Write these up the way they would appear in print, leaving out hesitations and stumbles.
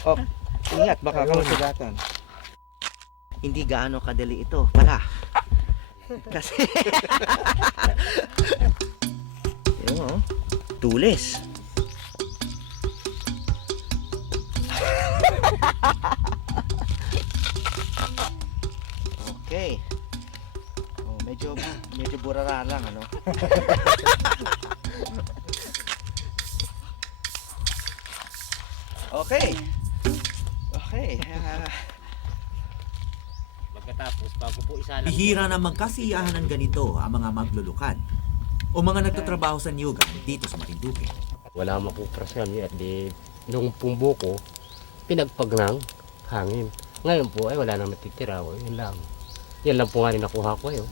Oh, ingat, baka kang sugatan. Hindi gaano kadali ito pala. Kasi yun, oh, tulis. Okay. Oh, medyo burara lang, ano. Okay. Okay. Pagkatapos, bago po isa lang. Bihira na magkasiyahan ng ganito ang mga maglulukad o mga nagtatrabaho sa Niyugan dito sa Marinduque. Wala makuprasyon yun. Di, nung pumbo ko, pinagpag ng hangin. Ngayon po ay wala nang natitira. Yun lang. Yan lang po nga rin nakuha ko yun.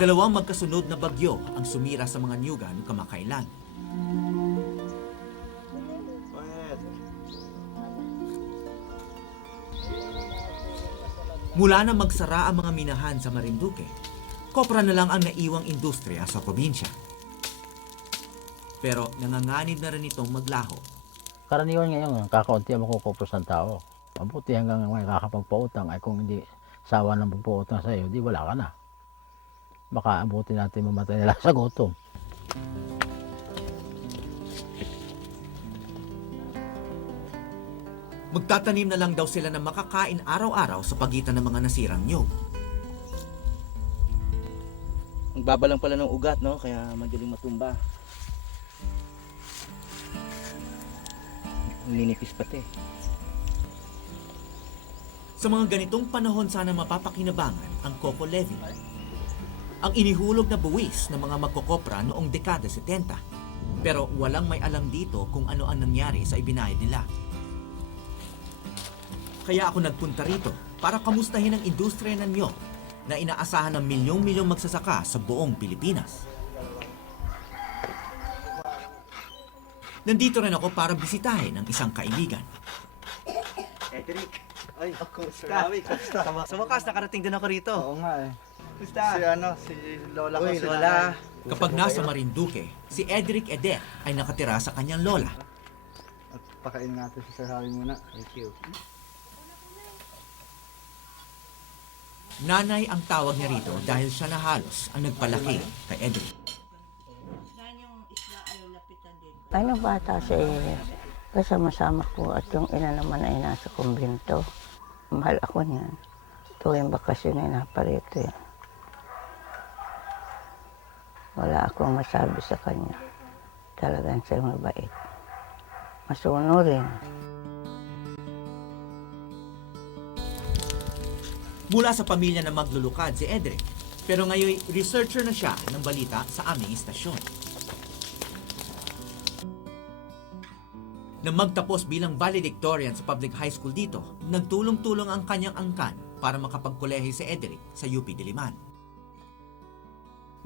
Dalawang magkasunod na bagyo ang sumira sa mga Niyugan kamakailan. Mula na magsara ang mga minahan sa Marinduque, kopra na lang ang naiwang industriya sa probinsya. Pero nanganganib na rin itong maglaho. Karaniwan ngayon, kakaunti ang makukupros ng tao. Mabuti hanggang may kakapagpautang ay kung hindi sawa ng pagpautang sa iyo, di wala ka na. Baka abuti natin mamatay nila sa gutom. Magtatanim na lang daw sila ng makakain araw-araw sa pagitan ng mga nasirang niyog. Ang baba lang pala ng ugat, no? Kaya madaling matumba. Ang ninipis pati. Sa mga ganitong panahon sana mapapakinabangan ang Coco Levy. Ang inihulog na buwis ng mga magkokopra noong dekada 70. Pero walang may alam dito kung ano ang nangyari sa ibinayad nila. Kaya ako nagpunta rito para kamustahin ang industriya ng niyog na inaasahan ng milyong-milyong magsasaka sa buong Pilipinas. Nandito rin ako para bisitahin ang isang kaibigan. Edric, ay, kumusta? Sa wakas, nakarating din ako rito. Oo nga eh. Kumusta? Si Lola ko. Uy, si Lola. Nanay. Kapag nasa Marinduque, si Edric Eder ay nakatira sa kanyang lola. At pakain natin si Sir Harry muna. Thank you. Nanay ang tawag niya rito dahil siya na halos ang nagpalaki kay Edric. Ay, nung bata si kasama-sama ko at yung ina naman ay nasa kumbento. Mahal ako niyan. Tuwing bakasyon ay naparito yan. Wala akong masabi sa kanya. Talagang siya mabait. Masunurin. Mula sa pamilya na maglulukad si Edric, pero ngayon researcher na siya ng balita sa aming istasyon. Nang magtapos bilang valedictorian sa public high school dito, nagtulong-tulong ang kanyang angkan para makapagkolehiyo si Edric sa UP Diliman.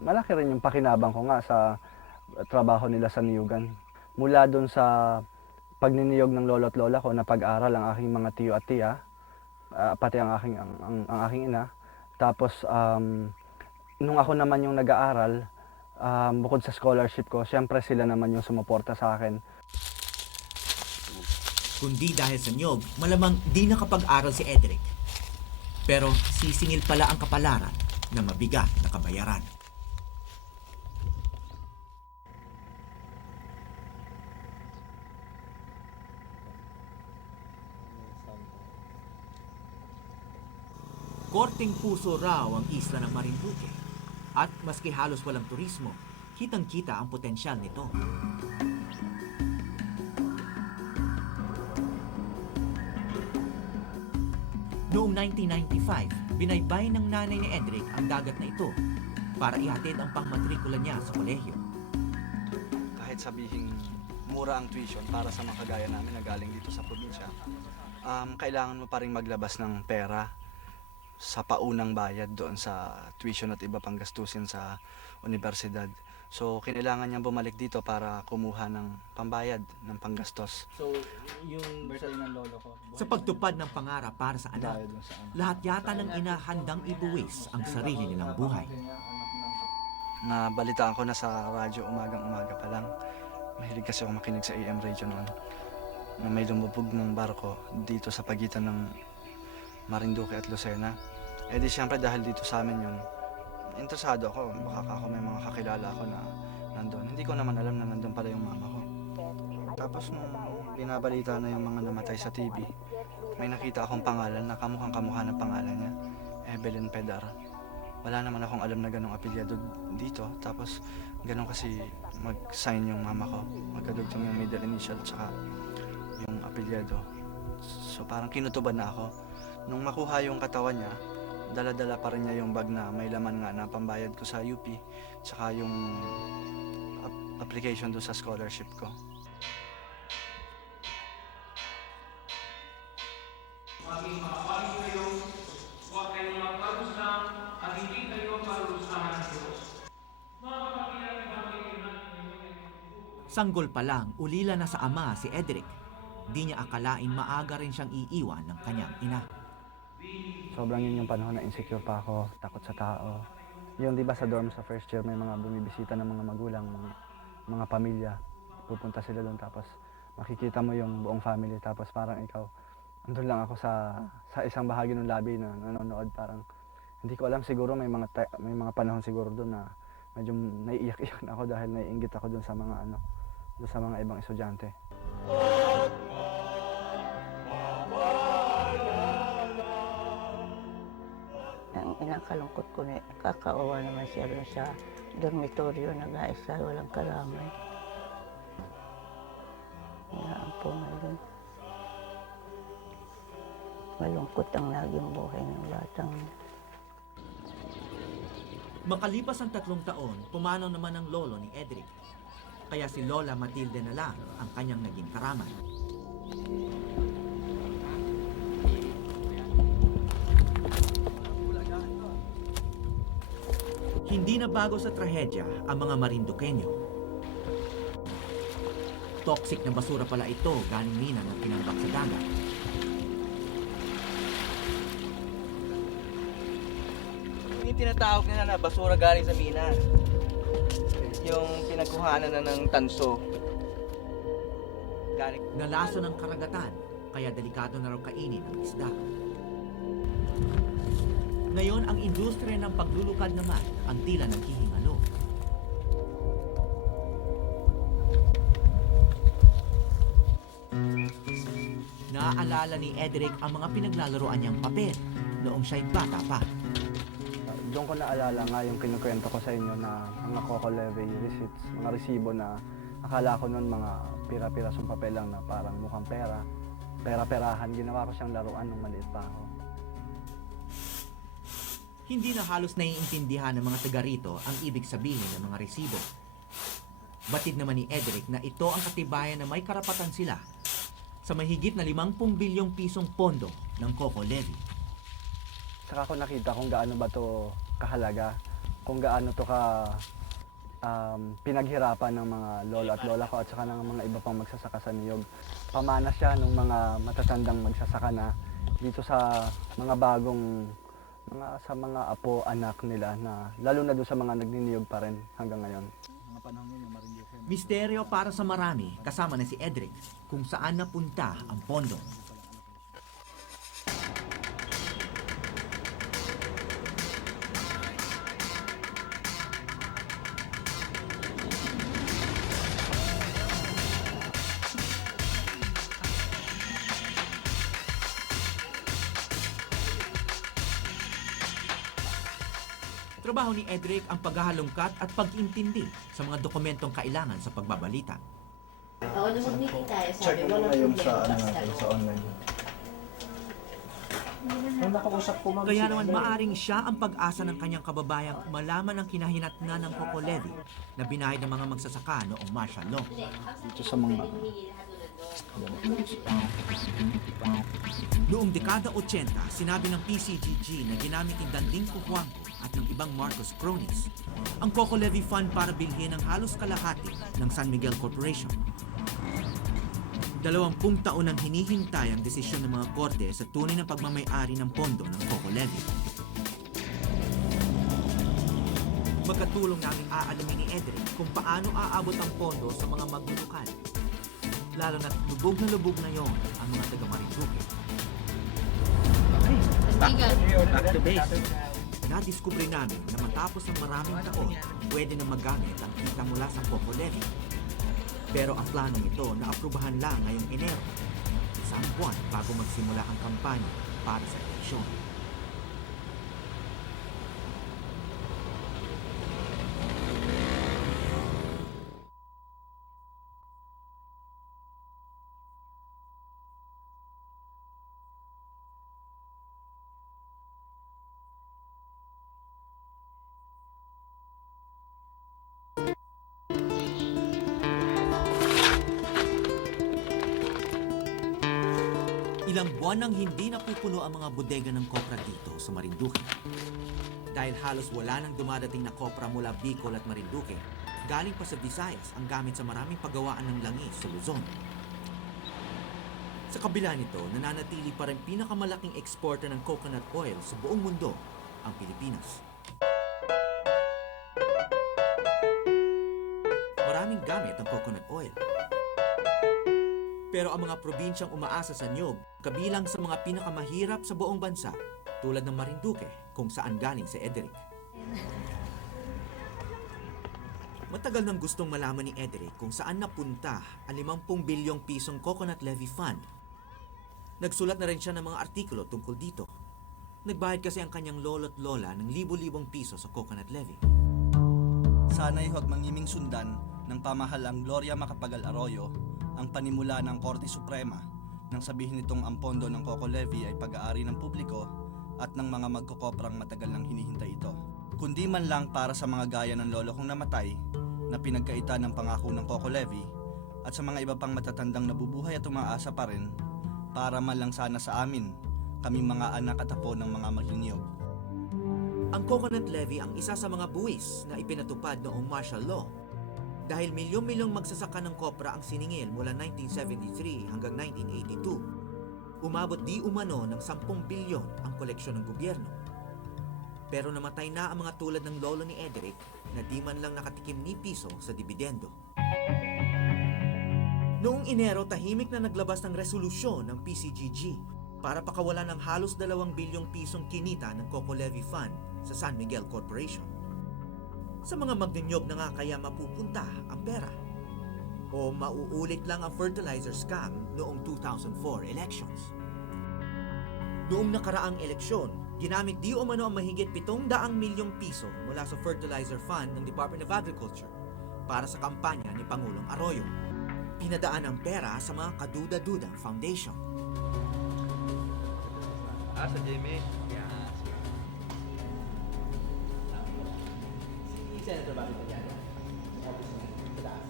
Malaki rin yung pakinabang ko nga sa trabaho nila sa niyugan. Mula doon sa pagniniyog ng lolo at lola ko na pag-aral ang aking mga tiyo at tiya, pati ang aking ina. Tapos nung ako naman yung nag-aaral, bukod sa scholarship ko, siyempre sila naman yung sumuporta sa akin. Kundi dahil sa niyog, malamang di nakapag-aral si Edric. Pero sisingil pala ang kapalaran na mabigat na kabayaran. Korteng puso raw ang isla ng Marinduque. At maski halos walang turismo, kitang-kita ang potensyal nito. Noong 1995, binaybay ng nanay ni Edric ang dagat na ito para ihatid ang pangmatrikula niya sa kolehiyo. Kahit sabihing mura ang tuition para sa mga kagaya namin na galing dito sa probinsya, kailangan mo pa rin maglabas ng pera sa paunang bayad doon sa tuition at iba pang gastusin sa universidad. So, kailangan niyang bumalik dito para kumuha ng pambayad, ng panggastos. So, yung birthday ng lolo ko. Sa pagtupad ng pangarap para sa anak, lahat yata ng ina handang ibuwis ang sarili nilang buhay. Nabalitaan ko na sa radyo umagang-umaga pa lang. Mahilig kasi ako makinig sa AM radio noon. Na may lumubog ng barko dito sa pagitan ng Marinduque at Lucena. Eh di siyempre dahil dito sa amin yun, interesado ako. Baka ako may mga kakilala ako na nandun. Hindi ko naman alam na nandun pala yung mama ko. Tapos nung binabalita na yung mga namatay sa TV, may nakita akong pangalan na kamukhang-kamukha ng pangalan niya. Evelyn Pedar. Wala naman akong alam na ganong apelyado dito. Tapos ganon kasi mag-sign yung mama ko. Magkadugtong yung middle initial tsaka yung apelyado. So parang kinutuban na ako. Nung makuha yung katawan niya, dala-dala pa rin niya yung bag na may laman nga na pambayad ko sa UP tsaka yung application doon sa scholarship ko. Maging makapalis kayo, huwag kayong magparusahan at hindi kayo parusahan ng Diyos. Sanggol pa lang, ulila na sa ama si Edric. Di niya akalain maaga rin siyang iiwan ng kanyang ina. Sobrang yun yung panahon na insecure pa ako, takot sa tao. Yung di ba sa dorm sa first year may mga bumibisita ng mga magulang, mga pamilya. Pupunta sila doon tapos makikita mo yung buong family tapos parang ikaw, andun lang ako sa isang bahagi ng lobby na nanonood. Parang hindi ko alam, siguro may mga panahon siguro doon na medyo naiiyak-iyak na ako dahil naiinggit ako doon sa mga doon sa mga ibang estudyante. Ang inakalungkot ko na kakaawa naman siya doon sa dormitoryo, nag-aisa, walang kalamay. Naampunan din. Malungkot ang naging buhay ng batang. Makalipas ang 3 taon, pumanaw naman ang lolo ni Edric. Kaya si Lola Matilde na lang ang kanyang naging karaman. Hindi na bago sa trahedya ang mga Marinduqueño. Toxic na basura pala ito galing mina na pinambak sa dagat. Yung tinatawag nila na basura galing sa mina. Yung pinagkuhanan na ng tanso. Galing. Nalaso ng karagatan, kaya delikado na raw kainin ang isda. Ngayon, ang industriya ng paglulukad naman ang tila naghihingalo. Naaalala ni Edric ang mga pinaglalaroan niyang papel noong siya'y bata pa. Doon ko naalala nga yung kinukwento ko sa inyo na mga Coco Levy receipts, mga resibo na akala ko noon mga pira-pirasong papel lang na parang mukhang pera. Pera-perahan, ginawa ko siyang laruan nung maliit pa ako. Hindi na halos naiintindihan ng mga taga rito ang ibig sabihin ng mga resibo. Batid naman ni Edric na ito ang katibayan na may karapatan sila sa mahigit na 50 bilyong pisong pondo ng Coco Levy. Saka ko nakita kung gaano ba to kahalaga, kung gaano to pinaghirapan ng mga lolo at lola ko at saka ng mga iba pang magsasaka sa niyog. Pamana siya ng mga matatandang magsasaka na dito sa mga bagong sa mga apo, anak nila na lalo na doon sa mga nagniniyog pa rin hanggang ngayon. Misteryo para sa marami, kasama na si Edric, kung saan napunta ang pondo. Trabaho ni Edric ang paghahalongkat at pag-iintindi sa mga dokumentong kailangan sa pagbabalita. Oo, nung mag-meeting tayo, sabi, walang problema. sa online. Kaya naman maaring siya ang pag-asa ng kanyang kababayang malaman ang kinahinatnan ng Coco Levy na binayad ng mga magsasaka noong martial law. Dito sa mga Noong dekada 80, sinabi ng PCGG na ginamit ni Danding Cojuangco at ng ibang Marcos cronies ang Coco Levy Fund para bilhin ang halos kalahati ng San Miguel Corporation. 20 taon ang hinihintay ang desisyon ng mga korte sa tunay na pagmamay-ari ng pondo ng Coco Levy. Magkatulong naming aalamin ni Edric kung paano aabot ang pondo sa mga maglulukal. Lalo na't lubog na yon ang mga taga-Marinduque. Back to base. Nadiskubre namin na matapos ng maraming taon, pwede na magamit ang kita mula sa Coco Levy. Pero ang planong ito naaprubahan lang ngayong Enero, isang buwan bago magsimula ang kampanya para sa eleksyon. Ilang buwan nang hindi napupuno ang mga bodega ng kopra dito sa Marinduque. Dahil halos wala nang dumadating na kopra mula Bicol at Marinduque, galing pa sa Visayas ang gamit sa maraming paggawaan ng langis sa Luzon. Sa kabila nito, nananatili pa rin pinakamalaking exporter ng coconut oil sa buong mundo, ang Pilipinas. Maraming gamit ang coconut oil. Pero ang mga probinsyang umaasa sa niyog, kabilang sa mga pinakamahirap sa buong bansa, tulad ng Marinduque, kung saan galing si Edric. Matagal nang gustong malaman ni Edric kung saan napunta ang 50 bilyong pisong Coconut Levy Fund. Nagsulat na rin siya ng mga artikulo tungkol dito. Nagbayad kasi ang kanyang lolo't lola ng libo-libong piso sa Coconut Levy. Sana'y huwag mangiming sundan ng pamahalang Gloria Macapagal Arroyo ang panimula ng Korte Suprema nang sabihin nitong ang pondo ng Coco Levy ay pag-aari ng publiko at ng mga magkokoprang matagal nang hinihintay ito. Kundi man lang para sa mga gaya ng lolo kong namatay na pinagkaitan ng pangako ng Coco Levy at sa mga iba pang matatandang nabubuhay at umaasa pa rin para man lang sana sa amin, kaming mga anak at apo ng mga maglingiyog. Ang Coconut Levy ang isa sa mga buwis na ipinatupad noong martial law. Dahil milyong-milyong magsasaka ng kopra ang siningil mula 1973 hanggang 1982, umabot di umano ng 10 bilyon ang koleksyon ng gobyerno. Pero namatay na ang mga tulad ng lolo ni Edric na di man lang nakatikim ni piso sa dibidendo. Noong Enero, tahimik na naglabas ng resolusyon ng PCGG para pakawalan ng halos 2 bilyong pisong kinita ng Coco Levy Fund sa San Miguel Corporation. Sa mga magninyog na nga kaya mapupunta ang pera? O mauulit lang ang fertilizer scam noong 2004 elections? Noong nakaraang eleksyon, ginamit di umano ang mahigit 700 milyong piso mula sa fertilizer fund ng Department of Agriculture para sa kampanya ni Pangulong Arroyo. Pinadaan ang pera sa mga kaduda-dudang foundation. Sa Jimmy. Senator Bobby Tanyada. Office niya sa taas.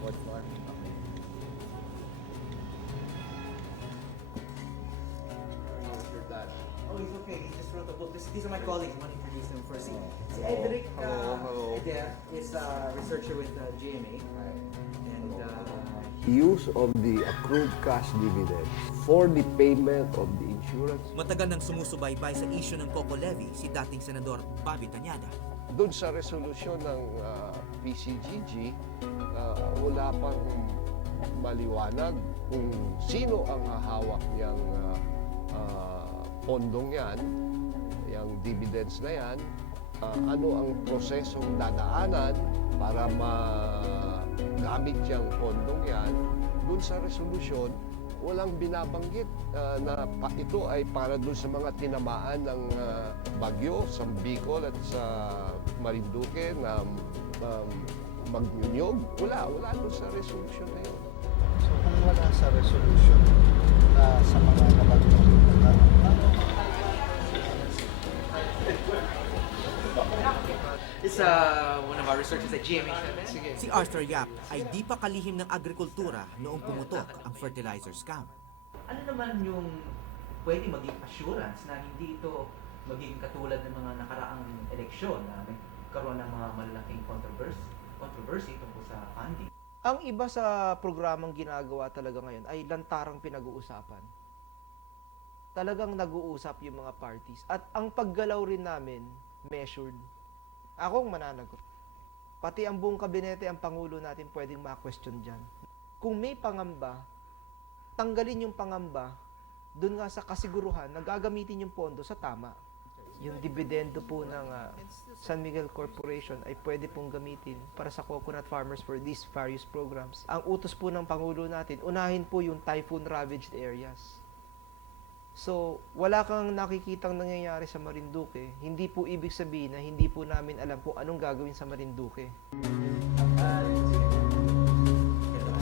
Fourth floor. Okay. Your dad. Oh, he's okay. He just wrote a book. These are my colleagues. I want to introduce them first. Si Edric Eder is a researcher with GMA. And use of the accrued cash dividends for the payment of the insurance. Matagal nang sumusubaybay sa issue ng Coco Levy si dating Senador Bobby Tanyada. Doon sa resolusyon ng PCGG, wala pang maliwanag kung sino ang hahawak niyang pondong yan, yung dividends na yan, ano ang prosesong dadaanan para magamit yung pondong yan. Doon sa resolusyon, walang binabanggit na ito ay para doon sa mga tinamaan ng bagyo sa Bicol at sa Marinduque na magnyunyog. Wala doon sa resolution na yun. So kung wala sa resolution na sa mga nabagyan, one of our researchers at GMA. Si Arthur Yap ay di pa kalihim ng agrikultura noong pumutok ang fertilizer scam. Ano naman yung pwede maging assurance na hindi ito maging katulad ng mga nakaraang eleksyon na nagkaroon ng mga malaking controversy tungkol sa funding? Ang iba sa programang ginagawa talaga ngayon ay lantarang pinag-uusapan. Talagang nag-uusap yung mga parties. At ang paggalaw rin namin, measured. Ako ang mananagot. Pati ang buong kabinete, ang Pangulo natin pwedeng ma-question dyan. Kung may pangamba, tanggalin yung pangamba, dun nga sa kasiguruhan, nagagamitin yung pondo sa tama. Yung dividendo po ng San Miguel Corporation ay pwede pong gamitin para sa coconut farmers for these various programs. Ang utos po ng Pangulo natin, unahin po yung typhoon-ravaged areas. So, wala kang nakikitang nangyayari sa Marinduque. Hindi po ibig sabihin na hindi po namin alam kung anong gagawin sa Marinduque.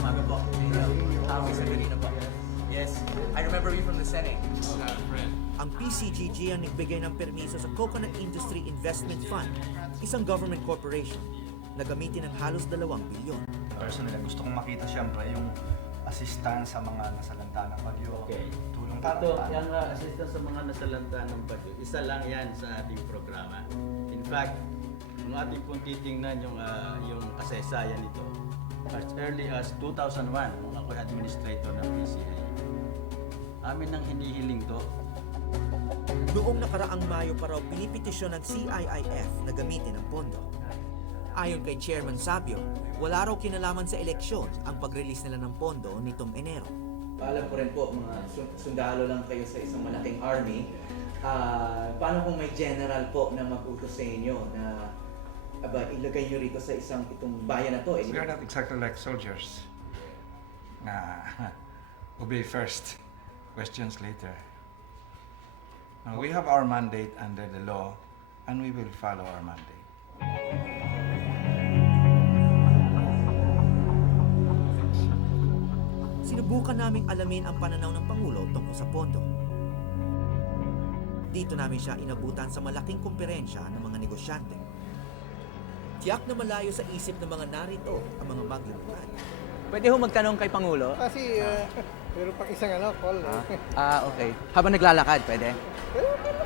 Umaga po. Yes, I remember you from the Senate. Ang PCGG ang nagbigay ng permiso sa Coconut Industry Investment Fund, isang government corporation na gamitin ng halos 2 bilyon. Personally, gusto kong makita siyempre yung assistance sa mga nasalanta ng bagyo. Okay. Tulong para Ito, yung assistance sa mga nasalanta ng bagyo, isa lang yan sa ating programa. In fact, kung ating pong titingnan yung kasaysayan nito, as early as 2001, nung ako administrator ng PCA, amin nang hinihiling to. Noong nakaraang Mayo pa raw pinipetisyon ng CIIF na gamitin ang pondo. Ayon kay Chairman Sabio, wala raw kinalaman sa eleksyon ang pag-release nila ng pondo nitong Enero. Alam ko rin po, mga sundalo lang kayo sa isang malaking army. Paano kung may general po na mag-utos sa inyo na ilagay nyo rito sa itong bayan na to? We are not exactly like soldiers na obey first, questions later. We have our mandate under the law and we will follow our mandate. Sinubukan naming alamin ang pananaw ng Pangulo tungkol sa pondo. Dito namin siya inabutan sa malaking kumperensya ng mga negosyante. Tiyak na malayo sa isip ng mga narito ang mga maglulungan. Pwede ho magtanong kay Pangulo? Kasi, pero pang isang call. Okay. Habang naglalakad, pwede?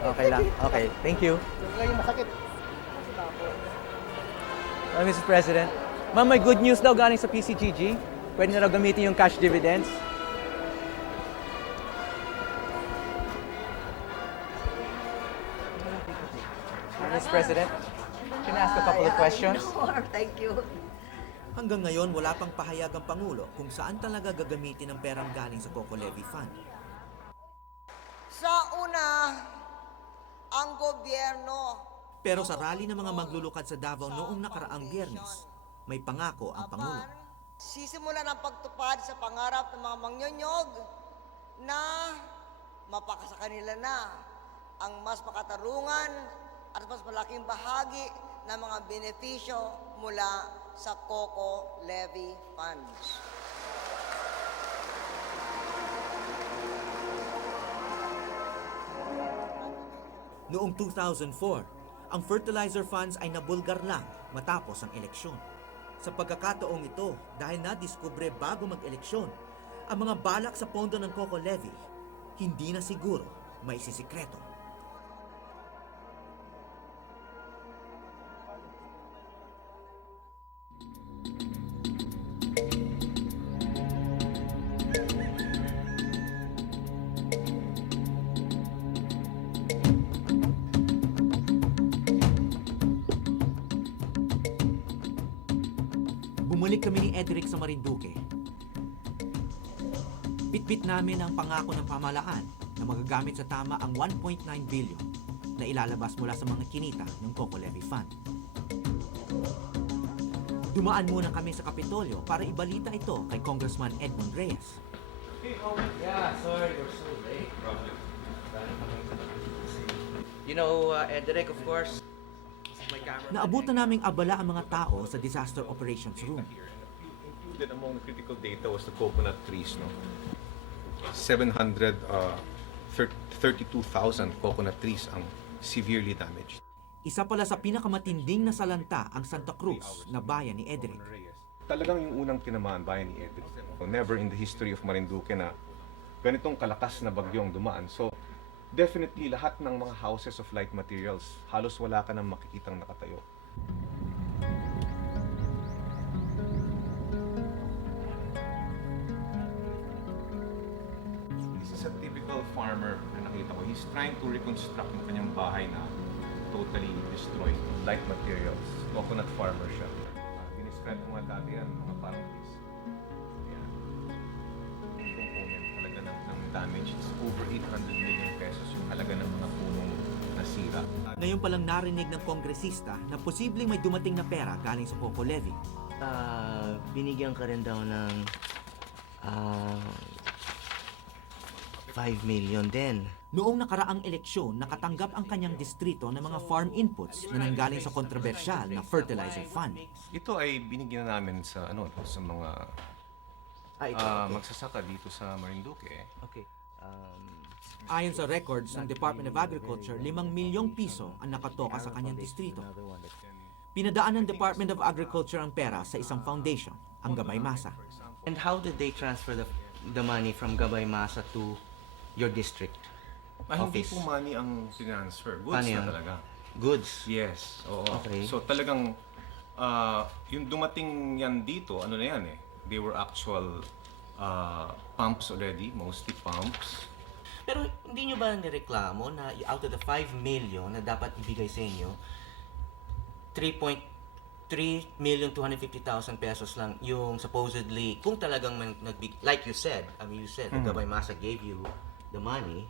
Okay lang. Okay. Thank you. Lagi masakit. Mr. President, ma'am, may good news daw galing sa PCGG. Pwede na raw gamitin yung cash dividends. Mr. President, can I ask a couple of questions? Thank you. Hanggang ngayon, wala pang pahayag ang Pangulo kung saan talaga gagamitin ang perang galing sa Coco Levy Fund. Sa una, ang gobyerno. Pero sa rally ng mga maglulukad sa Davao noong nakaraang Biyernes, may pangako ang Pangulo. Sisimulan ang pagtupad sa pangarap ng mga mangyonyog na mapakasa kanila na ang mas makatarungan at mas malaking bahagi ng mga benepisyo mula sa Coco Levy Funds. Noong 2004, ang fertilizer funds ay nabulgar lang matapos ang eleksyon. Sa pagkakataong ito, dahil nadiskubre bago mag-eleksyon, ang mga balak sa pondo ng Coco Levy, hindi na siguro may sisikreto. Bumalik kami ni Edric sa Marinduque. Bitbit namin ang pangako ng pamahalaan na magagamit sa tama ang 1.9 billion na ilalabas mula sa mga kinita ng Coco Levy Fund. Dumaan muna kami sa Kapitolyo para ibalita ito kay Congressman Edmund Reyes. Yeah, sorry, we're so late. You know, Edric, of course, my camera. Naabutan naming abala ang mga tao sa Disaster Operations Room. Included among the critical data was the coconut trees, no? 732,000 coconut trees ang severely damaged. Isa pala sa pinakamatinding na salanta ang Santa Cruz na bayan ni Edric. Talagang yung unang tinamaan bayan ni Edric. Never in the history of Marinduque na ganitong kalakas na bagyong dumaan. So, definitely lahat ng mga houses of light materials, halos wala ka nang makikitang nakatayo. This is a typical farmer na nakita ko. He's trying to reconstruct yung kanyang bahay na totally destroyed. Light materials. Coconut farmer siya. Dinescribe ko nga dati yan, mga parang this. Ayan. Yung component talaga ng damage is over 800 million pesos yung halaga ng mga punong nasira. Ngayon palang narinig ng kongresista na posibleng may dumating na pera galing sa Coco Levy. Binigyan ka rin daw ng 5 million din. Noong nakaraang eleksyon, nakatanggap ang kanyang distrito ng mga farm inputs na nanggaling sa kontrobersyal na fertilizer fund. Ito ay binigyan na namin sa sa mga magsasaka dito sa Marinduque. Okay. Ayon sa records ng Department of Agriculture, 5 milyong piso ang nakatoka sa kanyang distrito. Pinadaan ng Department of Agriculture ang pera sa isang foundation, ang Gabay Masa. And how did they transfer the money from Gabay Masa to your district? Hindi office? po money ang transfer. Goods Paano na yun? talaga. Goods? Yes. Oo. Okay. So talagang yung dumating yan dito, ano na yan eh. They were actual pumps already, mostly pumps. Pero hindi nyo ba nireklamo na out of the 5 million na dapat ibigay sa inyo, 3,250,000 pesos lang yung supposedly, kung talagang like you said, you said, the Gabay Masa gave you the money,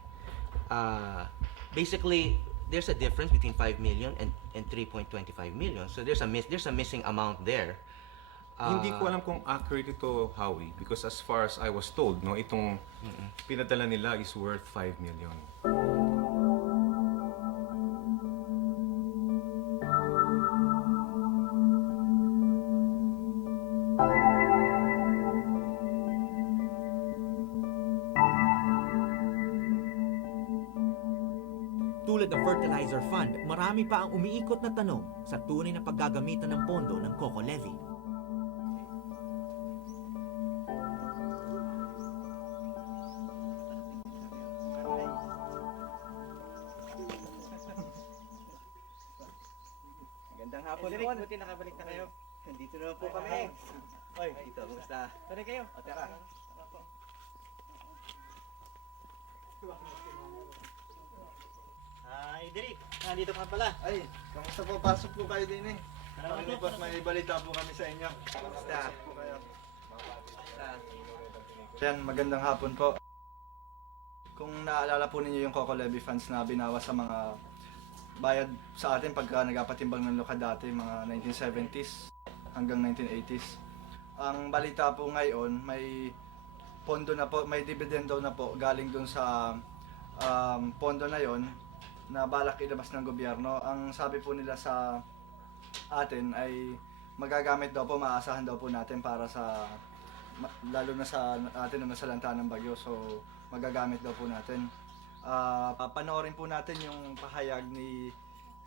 basically, there's a difference between 5 million and 3.25 million. So there's a missing amount there. Hindi ko alam kung accurate ito, Howie, because as far as I was told, no, itong pinadala nila is worth 5 million. Tulad ng fertilizer fund, marami pa ang umiikot na tanong sa tunay na paggagamitan ng pondo ng Coco Levy. Magandang hapon po. Buti nakabalik na kayo. Dito na po kami. Oy, dito, kumusta? Tara kayo. O, tara. Hi, Derek. Nandito ka pala. Ay, kamusta po? Pasok po kayo din eh. Pakilipat, may balita po kami sa inyo. Kamusta? po kayo. Yan, magandang hapon po. Kung naalala po ninyo yung Coco Levy funds na binawas sa mga bayad sa atin pagka nagpapatimbang ng luka dati, mga 1970s hanggang 1980s. Ang balita po ngayon, may pondo na po, may dividendo na po galing dun sa pondo na yon na balak ilabas ng gobyerno. Ang sabi po nila sa atin ay magagamit daw po, maasahan daw po natin para sa, lalo na sa atin na nasalanta ng bagyo, so magagamit daw po natin. Panoorin po natin yung pahayag ni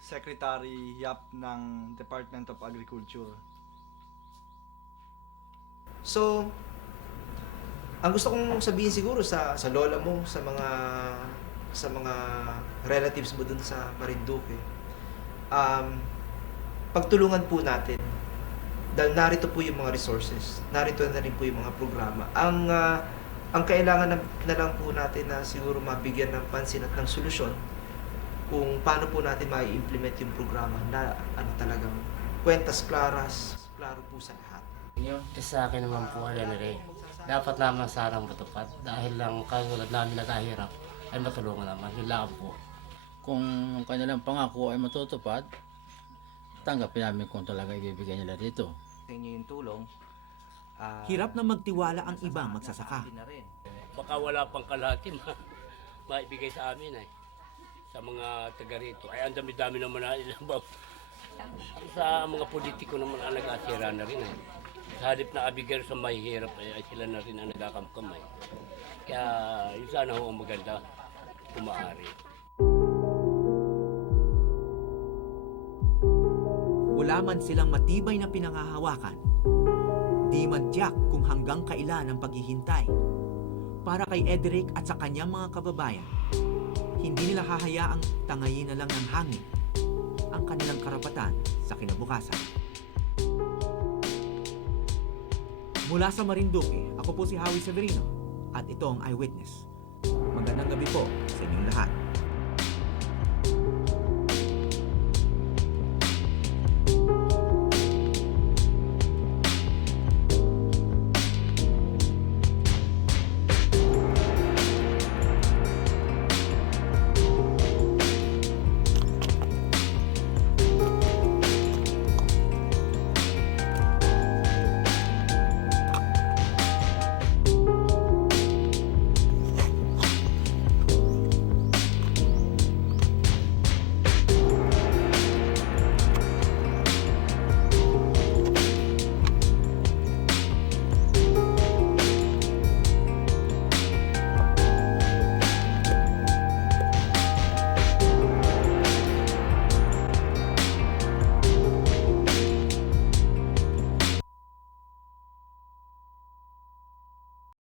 Secretary Yap ng Department of Agriculture. So, ang gusto kong sabihin siguro sa lola mo, sa mga relatives mo dun sa Marinduque, pagtulungan po natin dahil narito po yung mga resources, narito na rin po yung mga programa. Ang kailangan na lang po natin na siguro mabigyan ng pansin at ng solusyon kung paano po natin mai-implement yung programa na talagang kwentas klaras, klaro po sa lahat. Sa akin naman po, dapat naman sarang matupad dahil lang katulad namin nagahirap ay matulungan naman. Yun lang po. Kung ang kanilang pangako ay matutupad, tanggapin namin kung talaga ibibigay nila dito. Sa inyo yung tulong. Hirap na magtiwala ang ibang magsasaka. Baka wala pang kalahati maibigay sa amin sa mga taga rito. Ay ang dami-dami naman na ilabang. Sa mga politiko naman ang nag-asira na rin Sa halip na abigay sa mahihirap ay sila na rin ang nagkakamkamay. Kaya yun sana ho ang maganda kung maaari. wala man silang matibay na pinangahawakan, di man tiyak kung hanggang kailan ang paghihintay. Para kay Edric at sa kanyang mga kababayan, hindi nila hahayaang tangayin na lang ng hangin ang kanilang karapatan sa kinabukasan. Mula sa Marinduque, ako po si Howie Severino at ito ang Eyewitness. Magandang gabi po sa inyong lahat.